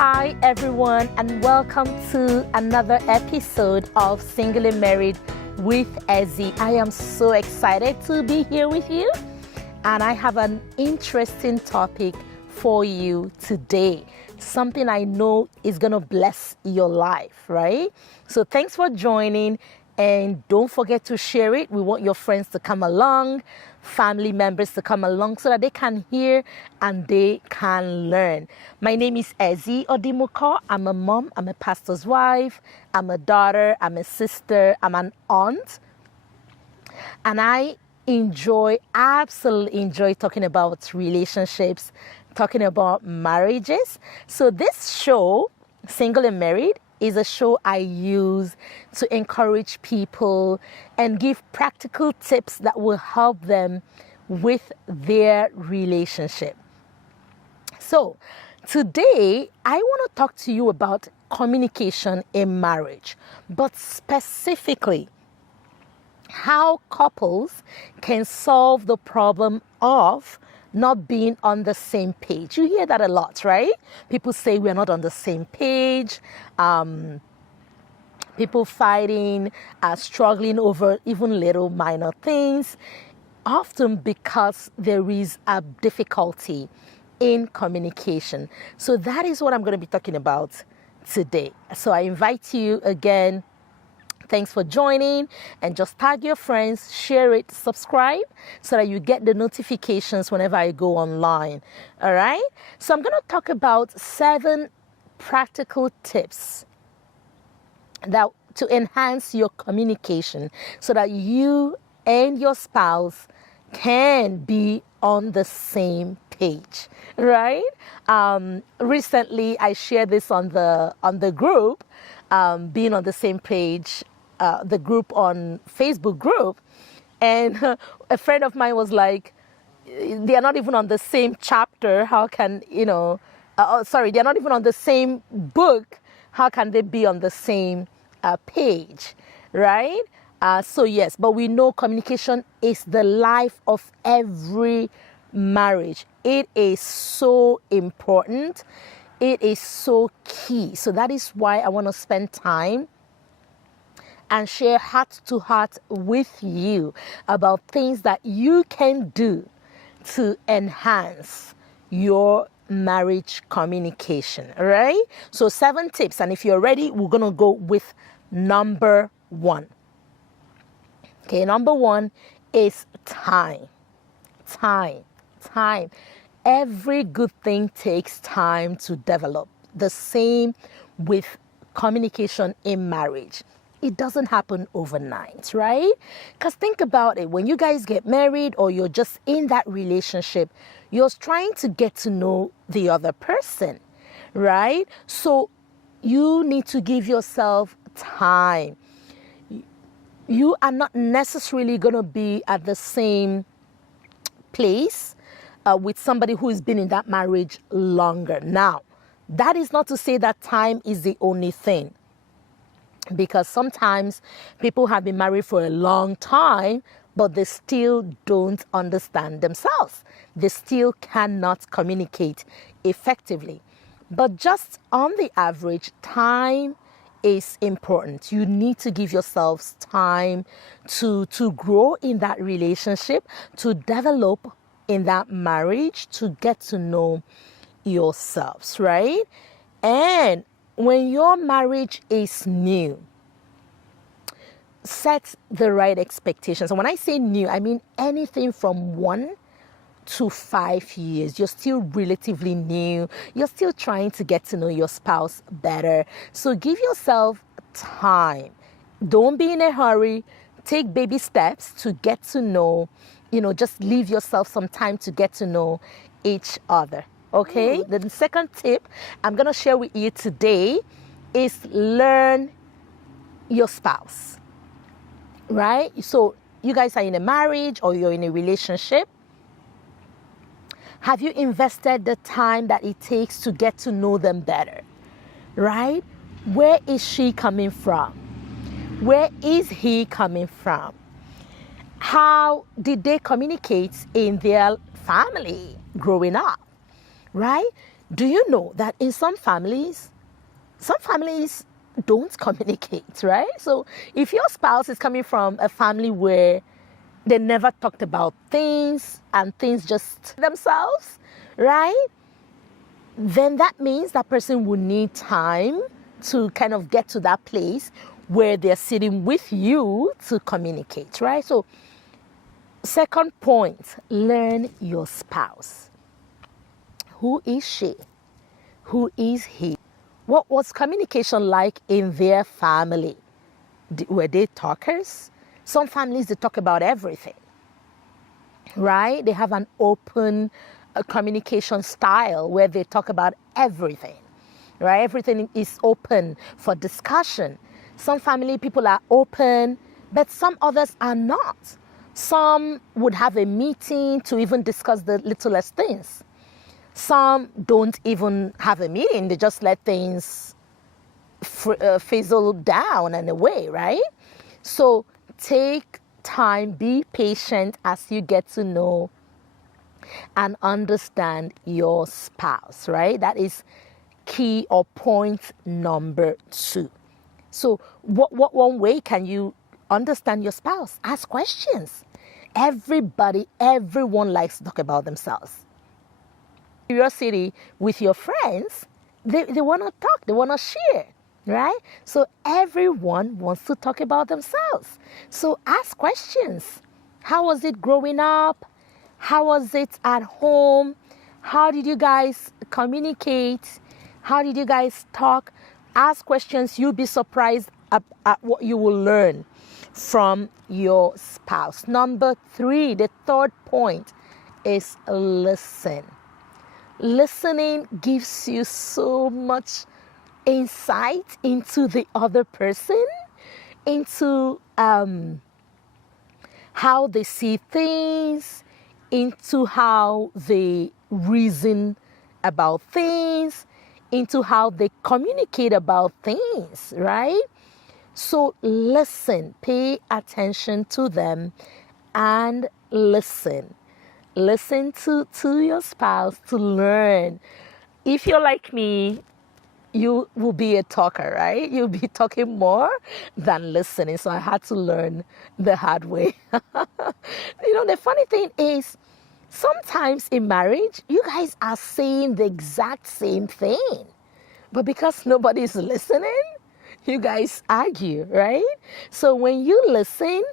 Hi everyone, and welcome to another episode of Singly Married with Ezzy. I am so excited to be here with you, and I have an interesting topic for you today. Something I know is going to bless your life, right? So thanks for joining, and don't forget to share it. We want your friends to come along, family members to come along so that they can hear and they can learn. My name is Ezzy Odimuko. I'm a mom, I'm a pastor's wife, I'm a daughter, I'm a sister, I'm an aunt. And I absolutely enjoy talking about relationships, talking about marriages. So this show, Single and Married, is a show I use to encourage people and give practical tips that will help them with their relationship. So today, I want to talk to you about communication in marriage, but specifically how couples can solve the problem of not being on the same page. You hear that a lot, right? People say we're not on the same page. People fighting, struggling over even little minor things, often because there is a difficulty in communication. So that is what I'm going to be talking about today. So I invite you again. Thanks for joining, and just tag your friends, share it, subscribe so that you get the notifications whenever I go online. All right? So I'm going to talk about 7 practical tips that to enhance your communication so that you and your spouse can be on the same page, right? Recently, I shared this on the group, being on the same page. The group on Facebook group, and a friend of mine was like, they are not even on the same chapter. How can, they're not even on the same book. How can they be on the same page, right? So yes, but we know communication is the life of every marriage. It is so important. It is so key. So that is why I want to spend time and share heart to heart with you about things that you can do to enhance your marriage communication, all right? So 7 tips, and if you're ready, we're going to go with number 1. Okay, number 1 is time. Time. Every good thing takes time to develop. The same with communication in marriage. It doesn't happen overnight, right? Because think about it. When you guys get married or you're just in that relationship, you're trying to get to know the other person, right? So you need to give yourself time. You are not necessarily going to be at the same place with somebody who has been in that marriage longer. Now, that is not to say that time is the only thing. Because sometimes people have been married for a long time, but they still don't understand themselves. They still cannot communicate effectively. But just on the average, time is important. You need to give yourselves time to grow in that relationship, to develop in that marriage, to get to know yourselves, right? And when your marriage is new, set the right expectations. And when I say new, I mean anything from 1 to 5 years. You're still relatively new. You're still trying to get to know your spouse better. So give yourself time. Don't be in a hurry. Take baby steps to get to know, just leave yourself some time to get to know each other. Okay? The second tip I'm going to share with you today is learn your spouse, right? So you guys are in a marriage or you're in a relationship. Have you invested the time that it takes to get to know them better, right? Where is she coming from? Where is he coming from? How did they communicate in their family growing up? Right? Do you know that in some families don't communicate, right? So if your spouse is coming from a family where they never talked about things and things just themselves, right? Then that means that person will need time to kind of get to that place where they're sitting with you to communicate, right? So, second point, learn your spouse. Who is she? Who is he? What was communication like in their family? Were they talkers? Some families, they talk about everything, right? They have an open communication style where they talk about everything, right? Everything is open for discussion. Some family people are open, but some others are not. Some would have a meeting to even discuss the littlest things. Some don't even have a meeting. They just let things fizzle down and away, right? So take time, be patient as you get to know and understand your spouse, right? That is key or point number 2. So what one way can you understand your spouse? Ask questions. Everyone likes to talk about themselves. Curiosity with your friends, they want to talk, they want to share, right? So everyone wants to talk about themselves. So ask questions. How was it growing up? How was it at home? How did you guys communicate? How did you guys talk? Ask questions. You'll be surprised at what you will learn from your spouse. Number 3, the third point is listen. Listening gives you so much insight into the other person, into how they see things, into how they reason about things, into how they communicate about things, right? So listen, pay attention to them and listen. Listen to your spouse to learn. If you're like me, you will be a talker, right? You'll be talking more than listening. So I had to learn the hard way. The funny thing is, sometimes in marriage, you guys are saying the exact same thing. But because nobody's listening, you guys argue, right? So when you listen,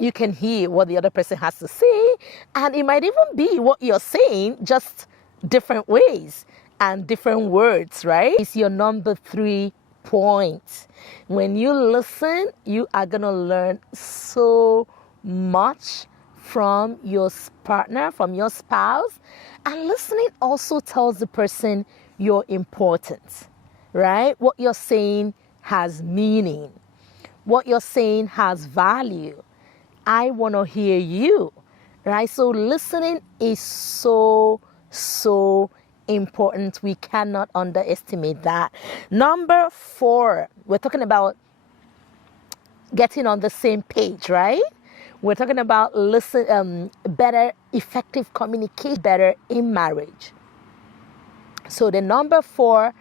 you can hear what the other person has to say, and it might even be what you're saying, just different ways and different words, right? It's your number 3 point. When you listen, you are going to learn so much from your partner, from your spouse. And listening also tells the person you're important, right? What you're saying has meaning. What you're saying has value. I want to hear you, right? So listening is so important. We cannot underestimate that. Number 4, we're talking about getting on the same page, right? We're talking about better, effective communication, better in marriage. So the number 4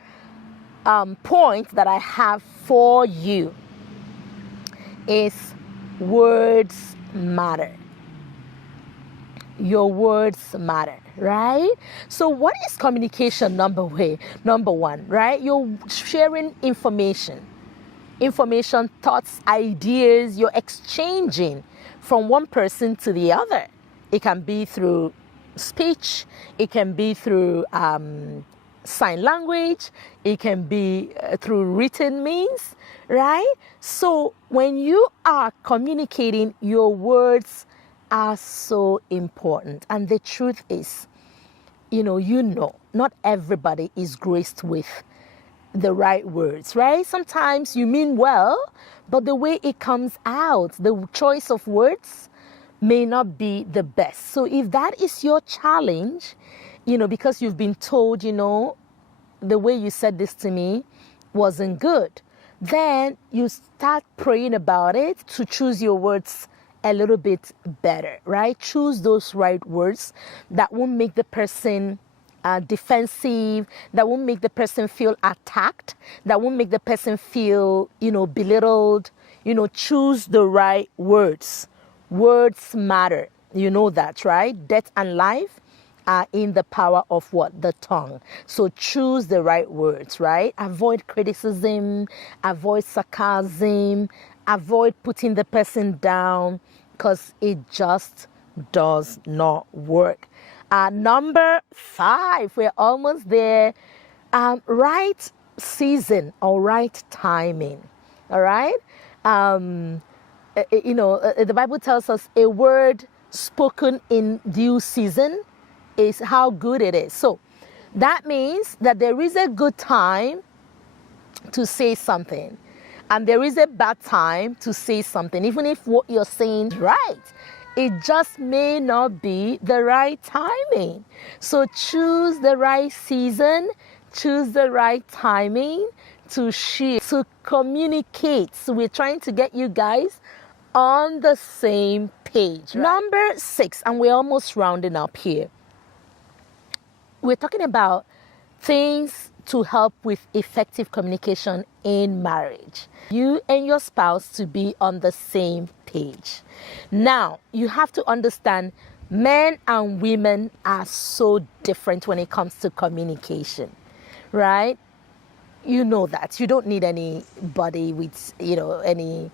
point that I have for you is words matter. Your words matter, right? So what is communication? Number 1, right? You're sharing information, thoughts, ideas. You're exchanging from one person to the other. It can be through speech. It can be through sign language. It can be through written means, right? So when you are communicating, your words are so important. And the truth is, not everybody is graced with the right words, right? Sometimes you mean well, but the way it comes out, the choice of words may not be the best. So if that is your challenge, because you've been told, the way you said this to me wasn't good, then you start praying about it to choose your words a little bit better, right? Choose those right words that won't make the person defensive, that won't make the person feel attacked, that won't make the person feel, belittled. Choose the right words. Words matter. You know that, right? Death and life are in the power of what? The tongue. So choose the right words, right? Avoid criticism, avoid sarcasm, avoid putting the person down, because it just does not work. Number 5, we're almost there. Right season or right timing. All right? The Bible tells us a word spoken in due season is how good it is. So that means that there is a good time to say something, and there is a bad time to say something, even if what you're saying is right. It just may not be the right timing. So choose the right season, choose the right timing to share, to communicate. So we're trying to get you guys on the same page. Right? Number 6, and we're almost rounding up here. We're talking about things to help with effective communication in marriage. You and your spouse to be on the same page. Now, you have to understand men and women are so different when it comes to communication, right? You know that. You don't need anybody with, any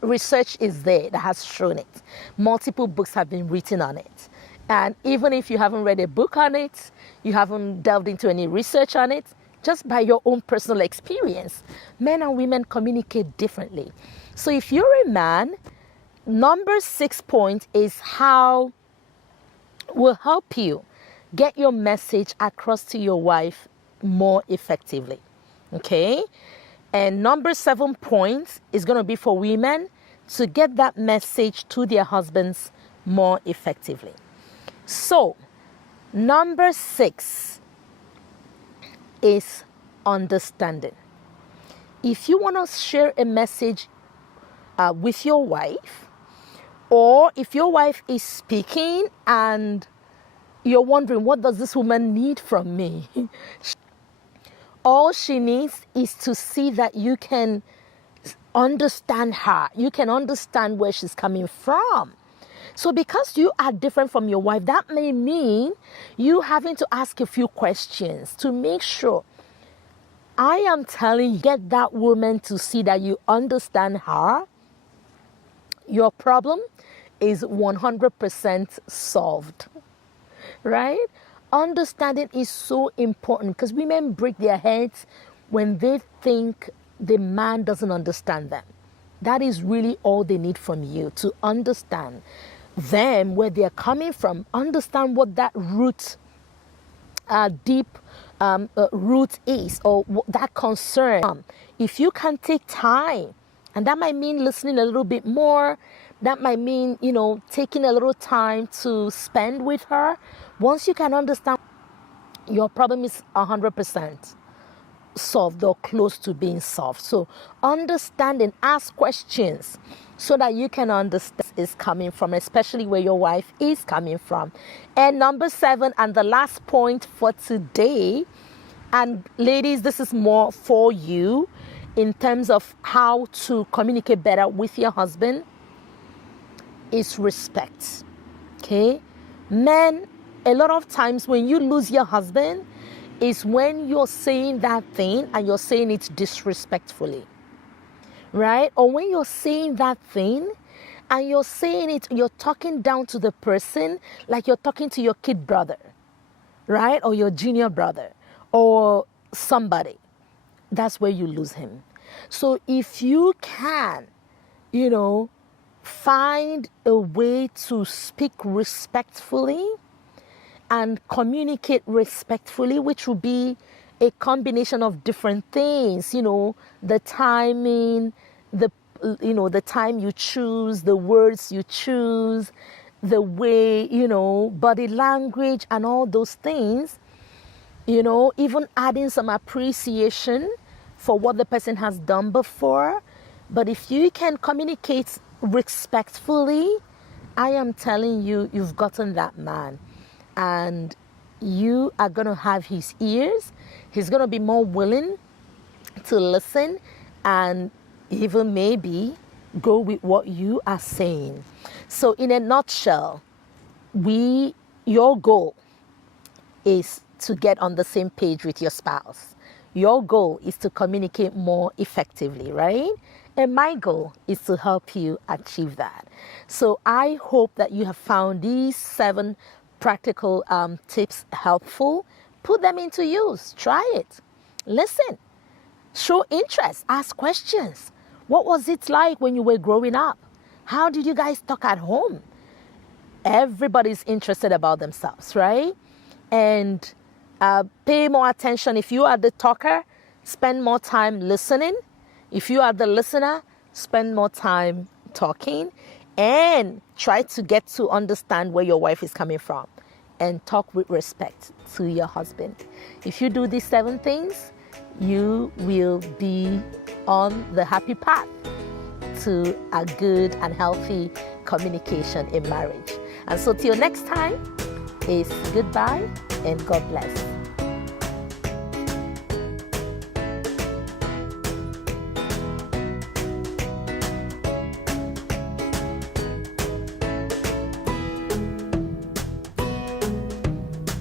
research is there that has shown it. Multiple books have been written on it. And even if you haven't read a book on it, you haven't delved into any research on it, just by your own personal experience, men and women communicate differently. So if you're a man, number 6 point is how will help you get your message across to your wife more effectively. Okay? And number 7 point is going to be for women to get that message to their husbands more effectively. So, number 6 is understanding. If you want to share a message with your wife, or if your wife is speaking and you're wondering, what does this woman need from me? All she needs is to see that you can understand her. You can understand where she's coming from. So because you are different from your wife, that may mean you having to ask a few questions to make sure. I am telling you, get that woman to see that you understand her. Your problem is 100% solved, right? Understanding is so important because women break their heads when they think the man doesn't understand them. That is really all they need from you, to understand them, where they're coming from, understand what that deep root is, or that concern. If you can take time, and that might mean listening a little bit more, that might mean, taking a little time to spend with her. Once you can understand, your problem is 100% solved or close to being solved. So understanding, ask questions so that you can understand where is coming from, especially where your wife is coming from. And number 7, and the last point for today, and ladies, this is more for you in terms of how to communicate better with your husband, is respect. Okay? Men, a lot of times when you lose your husband is when you're saying that thing and you're saying it disrespectfully, right? Or when you're saying that thing and you're saying it, you're talking down to the person like you're talking to your kid brother, right? Or your junior brother or somebody. That's where you lose him. So if you can, find a way to speak respectfully and communicate respectfully, which will be a combination of different things, the timing, the time you choose, the words you choose, the way, body language and all those things, even adding some appreciation for what the person has done before. But if you can communicate respectfully, I am telling you, you've gotten that man. And you are going to have his ears. He's going to be more willing to listen and even maybe go with what you are saying. So in a nutshell, your goal is to get on the same page with your spouse. Your goal is to communicate more effectively, right? And my goal is to help you achieve that. So I hope that you have found these 7 practical tips helpful. Put them into use. Try it. Listen. Show interest. Ask questions. What was it like when you were growing up? How did you guys talk at home? Everybody's interested about themselves, right? And pay more attention. If you are the talker, spend more time listening. If you are the listener, spend more time talking, and try to get to understand where your wife is coming from and talk with respect to your husband. If you do these 7 things, you will be on the happy path to a good and healthy communication in marriage. And so till next time, is goodbye and God bless.